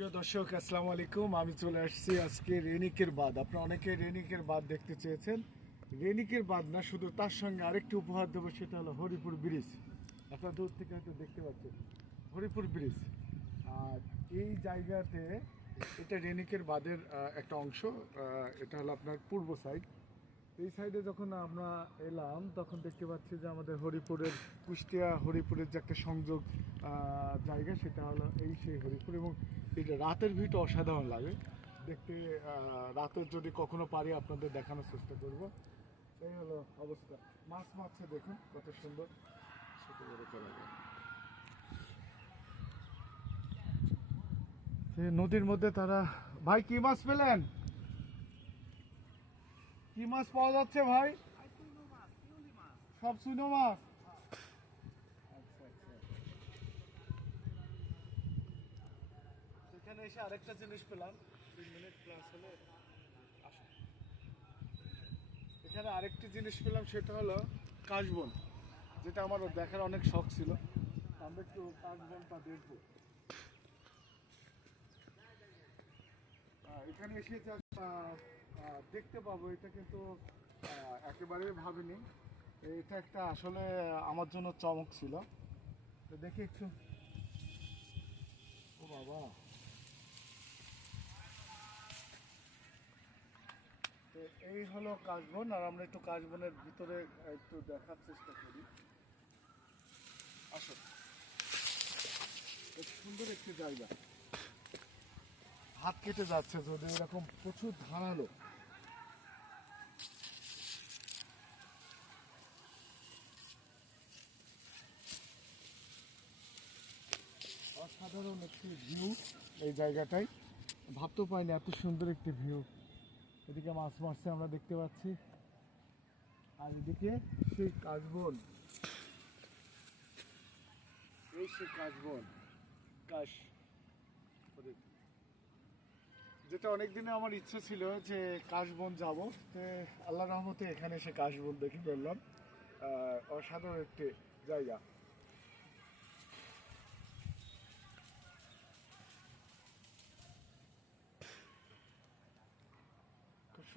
প্রিয় দর্শক, আসসালামু আলাইকুম। আমি চলে আসছি আজকে রেনিকের বাদ আপনারা অনেকে রেনিকের বাদ দেখতে চেয়েছেন। রেনিকের বাদ না, শুধু তার সঙ্গে আরেকটি উপহার দেবো, সেটা হলো হরিপুর ব্রিজ। আপনারা দূর থেকে হয়তো দেখতে পাচ্ছেন। হরিপুর ব্রিজ। আর এই জায়গাতে এটা রেনিকের বাদের একটা অংশ। এটা হলো আপনার পূর্ব সাইড এই সাইডে যখন আমরা এলাম, তখন দেখতে পাচ্ছি যে আমাদের হরিপুরের কুষ্টিয়া, হরিপুরের যে একটা সংযোগ জায়গা, সেটা হলো এই সেই হরিপুর এবং এটা রাতের ভিউটা অসাধারণ লাগে। দেখতে রাতের যদি কখনো পারি আপনাদের দেখানোর চেষ্টা করব। এই হলো অবস্থা। মাছ মারছে, দেখুন কত সুন্দর। ছোট বড় করা নদীর মধ্যে তারা ভাই, কি মাছ পেলেন? কি মাছ পাওয়া যাচ্ছে ভাই? সব চুনো মাছ। এখানে এসে আরেকটা জিনিস পেলাম। এখানে আরেকটি জিনিস পেলাম, সেটা হলো কাশবন, যেটা আমার দেখার অনেক শখ ছিল। আমরা একটু কাশবনটা দেখব। এখানে এসে দেখতে পাবো, এটা কিন্তু একেবারেই ভাবিনি। এটা একটা আসলে আমার জন্য চমক ছিল। তো দেখি একটু। ও বাবা। তো এই হলো কাশবন, আর আমরা একটু কাশবনের ভিতরে একটু দেখার চেষ্টা করি। আসো। সুন্দর একটি জায়গা। হাত কেটে যাচ্ছে, যদি এরকম প্রচুর ধারালো। অসাধারণ একটি ভিউ এই জায়গাটায়। ভাবতেও পাইনি এত সুন্দর একটি ভিউ এদিকে মাছ মারছে আমরা দেখতে পাচ্ছি। আর এদিকে সেই কাশবন। এই সেই কাশবন। কাশ। যেটা অনেক দিনে আমার ইচ্ছে ছিল যে কাশবন যাব। আল্লাহ রহমতে এখানে এসে কাশবন দেখে ফেললাম। অসাধারণ একটি জায়গা।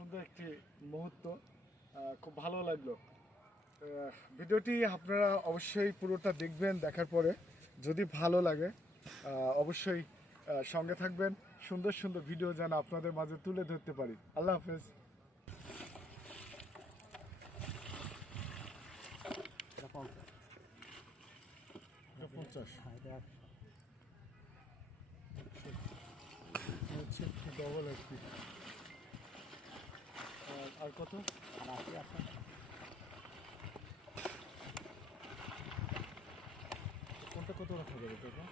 সুন্দর একটি মুহূর্ত। খুব ভালো লাগল। ভিডিওটি আপনারা অবশ্যই পুরোটা দেখবেন দেখার পরে যদি ভালো লাগে অবশ্যই সঙ্গে থাকবেন। সুন্দর সুন্দর ভিডিও যেন আপনাদের মাঝে তুলে ধরতে পারি। আল্লাহ হাফেজ। পঞ্চাশ। হচ্ছে ডবল একটি। আর- আর কত কোনটা কত রাখা যাবে টাকা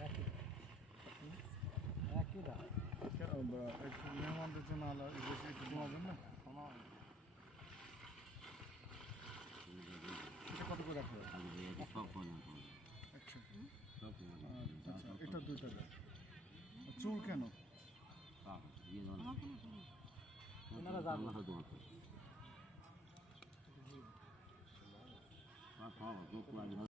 একই। একই দাম। একটু মেহমানদের জন্য আলাদা বেশি একটু কমাবেন না কোনো কত করে রাখা আচ্ছা এটা দুই টাকা চুল কেন 那么多，那么多。